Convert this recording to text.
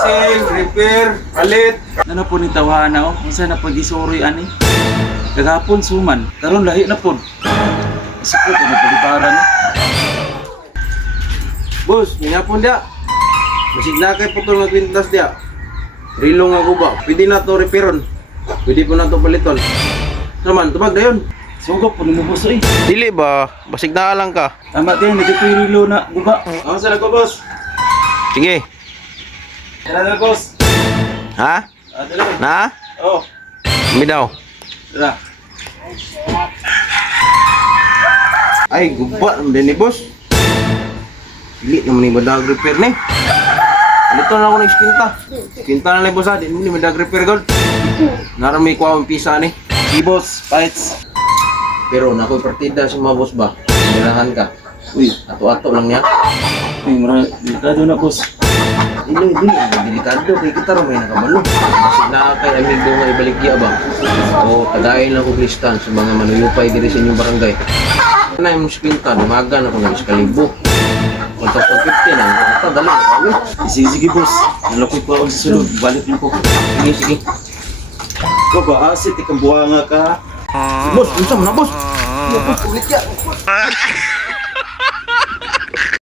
servicing, repair, palit. Ano po ni tawhana o? Minsan na pag-isoroy ani. Kagapon suman. Karon lahi na po. Isipot ano palibaran ni. Boss, minapon dia. Masig na kay putol magpintas dia. Rilo nga guba. Pwede na to repairon. Pwede po na to paliton. Saman, tubag na yun. Sugop po ni mo boss oy. Dili ba? Basig na lang ka. Tama din, nagpirilo na guba. Ako sa ko boss. Sige. Tara na boss. Ha? Dala. Na? Oh, Kami daw. tara. Ay, guba naman din ni boss. Dili naman ni madag repair ni. Dito na ako nag-skinta. Skinta na lang boss ha. Dili ni madag repair gold. Naramay ko ang pisa ni. Si boss, fights. Pero nakoy partida sa mga boss ba? Ganahan ka. Uy, Ato-ato lang niya. delikado na boss. Dili, delikado kay kita ro may nakabalo. Masig na kay amigo nga ibaligya ba? O kadayon lang ko listan sa mga manuyupay diri sa inyong barangay. Na yung skinta, dumaga na ko ng iskalibo. Kung sa 50 na, ito dali. Okay? Sige boss. Nalapit ko ako sa sulod. Balik niyo po. Sige, sige. Ko ba asit ikang buhanga ka? Boss, unsa man na boss? Boss, ulit ya.